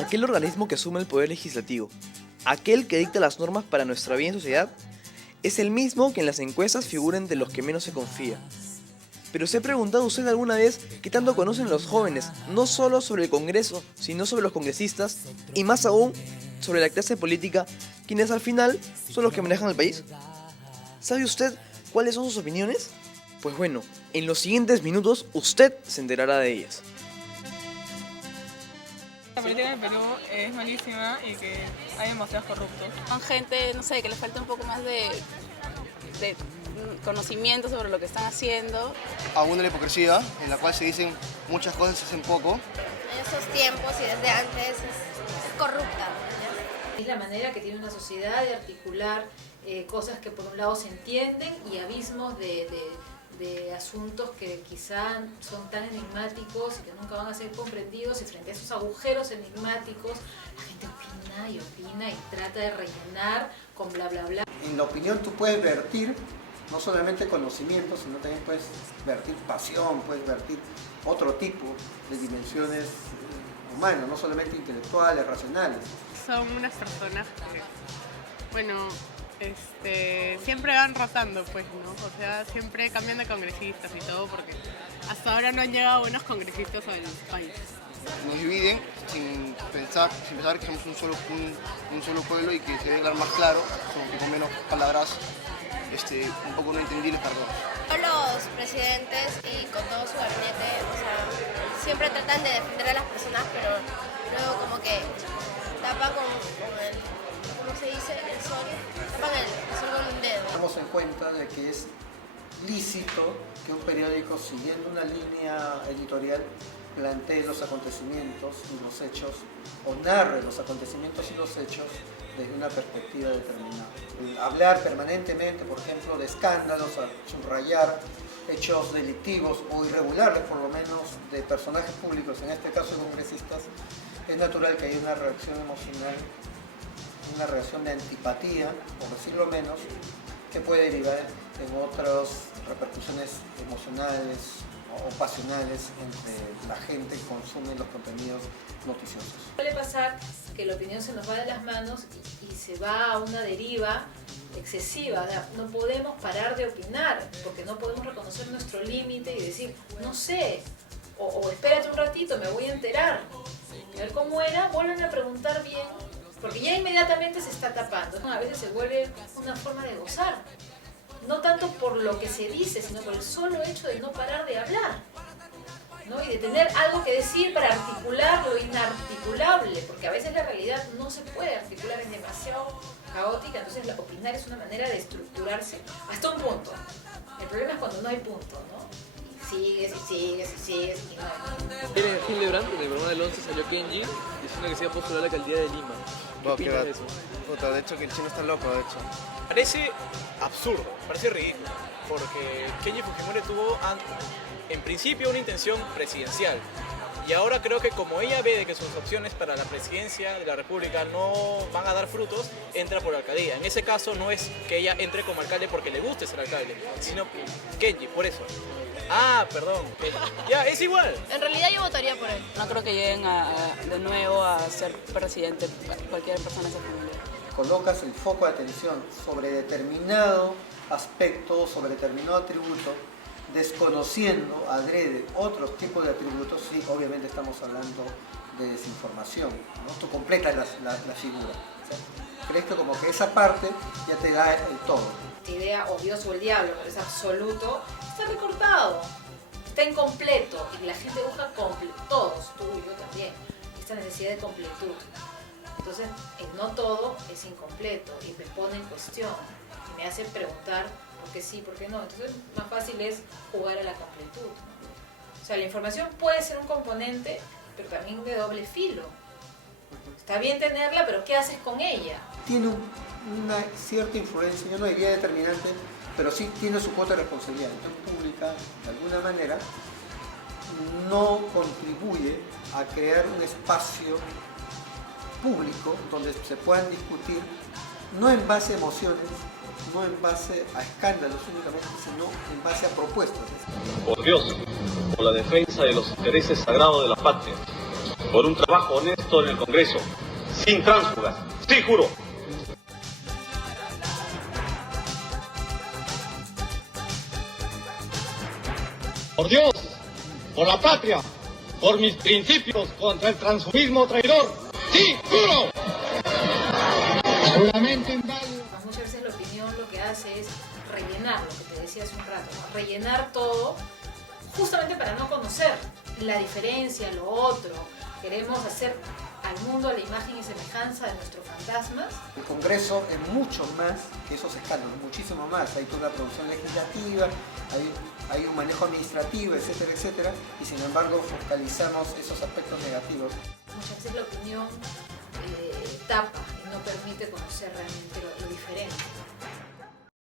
aquel organismo que asume el poder legislativo, aquel que dicta las normas para nuestra vida en sociedad, es el mismo que en las encuestas figura entre los que menos se confía. Pero ¿se ha preguntado usted alguna vez qué tanto conocen los jóvenes, no solo sobre el Congreso, sino sobre los congresistas, y más aún sobre la clase política, quienes al final son los que manejan el país? ¿Sabe usted cuáles son sus opiniones? Pues bueno, en los siguientes minutos usted se enterará de ellas. La política en Perú es malísima y que hay demasiados corruptos. Son gente, no sé, que les falta un poco más de conocimiento sobre lo que están haciendo. Abunda la hipocresía, en la cual se dicen muchas cosas y se hacen poco. En esos tiempos y desde antes es corrupta. Es la manera que tiene una sociedad de articular cosas que por un lado se entienden y abismos de asuntos que quizá son tan enigmáticos y que nunca van a ser comprendidos, y frente a esos agujeros enigmáticos la gente opina y trata de rellenar con bla bla bla. En la opinión tú puedes vertir no solamente conocimiento, sino también puedes vertir pasión, puedes vertir otro tipo de dimensiones humanas, no solamente intelectuales, racionales. Son unas personas que, bueno, siempre van rotando, pues, ¿no? O sea, siempre cambian de congresistas y todo, porque hasta ahora no han llegado buenos congresistas al país. Nos dividen sin pensar que somos un solo pueblo y que se debe hablar más claro, como que con menos palabras un poco no entendibles para todos. Todos los presidentes y con todo su gabinete, o sea, siempre tratan de defender a las personas, pero luego como que tapan con el, ¿cómo se dice? El sol, tapan el sol con un dedo. Damos en cuenta de que es lícito que un periódico, siguiendo una línea editorial, plantee los acontecimientos y los hechos, o narre los acontecimientos y los hechos desde una perspectiva determinada. Hablar permanentemente, por ejemplo, de escándalos, subrayar hechos delictivos o irregulares, por lo menos, de personajes públicos, en este caso congresistas, es natural que haya una reacción emocional, una reacción de antipatía, por decirlo menos, que puede derivar en otras repercusiones emocionales o pasionales entre la gente que consume los contenidos noticiosos. Suele pasar que la opinión se nos va de las manos y se va a una deriva excesiva. No podemos parar de opinar porque no podemos reconocer nuestro límite y decir, no sé, o espérate un ratito, me voy a enterar. A ver cómo era, vuelven a preguntar bien, porque ya inmediatamente se está tapando. A veces se vuelve una forma de gozar. No tanto por lo que se dice, sino por el solo hecho de no parar de hablar, ¿no? Y de tener algo que decir para articular lo inarticulable, porque a veces la realidad no se puede articular, es demasiado caótica, entonces opinar es una manera de estructurarse hasta un punto. El problema es cuando no hay punto, ¿no? Y sigues, y no. En Hildebrand, en el programa del 11, salió Kenji diciendo que se iba a postular a la alcaldía de Lima. ¿Qué opinas de eso? Puta, de hecho que el chino está loco, de hecho. Parece absurdo, parece ridículo, porque Kenji Fujimori tuvo en principio una intención presidencial y ahora creo que como ella ve de que sus opciones para la presidencia de la República no van a dar frutos, entra por la alcaldía. En ese caso no es que ella entre como alcalde porque le guste ser alcalde, sino Kenji, por eso. Ah, perdón. Ya, es igual. En realidad yo votaría por él. No creo que lleguen de nuevo a ser presidente cualquier persona de esa familia. Colocas el foco de atención sobre determinado aspecto, sobre determinado atributo, desconociendo adrede otros tipos de atributos, sí, obviamente estamos hablando de desinformación, ¿no? Tú completas la figura. ¿Sí? Crees que como que esa parte ya te da el todo. Esta idea, o Dios o el diablo, pero es absoluto, está recortado, está incompleto, y la gente busca todos, tú y yo también, esta necesidad de completud. Entonces, el no todo es incompleto y me pone en cuestión y me hace preguntar por qué sí, por qué no. Entonces, más fácil es jugar a la completud, ¿no? O sea, la información puede ser un componente, pero también de doble filo. Está bien tenerla, pero ¿qué haces con ella? Tiene una cierta influencia, yo no diría determinante, pero sí tiene su cuota de responsabilidad. La opinión pública, de alguna manera, no contribuye a crear un espacio público donde se puedan discutir, no en base a emociones, no en base a escándalos únicamente, sino en base a propuestas. Por Dios, por la defensa de los intereses sagrados de la patria, por un trabajo honesto en el Congreso, sin tránsfugas. Sí, juro. Por Dios, por la patria, por mis principios contra el transfugismo traidor. ¡Sí, juro! Juramento inválido. Muchas veces la opinión lo que hace es rellenar, lo que te decía hace un rato, ¿no? Rellenar todo justamente para no conocer la diferencia, lo otro. Queremos hacer al mundo a la imagen y semejanza de nuestros fantasmas. El Congreso es mucho más que esos escándalos, muchísimo más. Hay toda una producción legislativa, hay un manejo administrativo, etcétera, etcétera, y sin embargo focalizamos esos aspectos negativos. Muchas veces la opinión tapa y no permite conocer realmente lo diferente.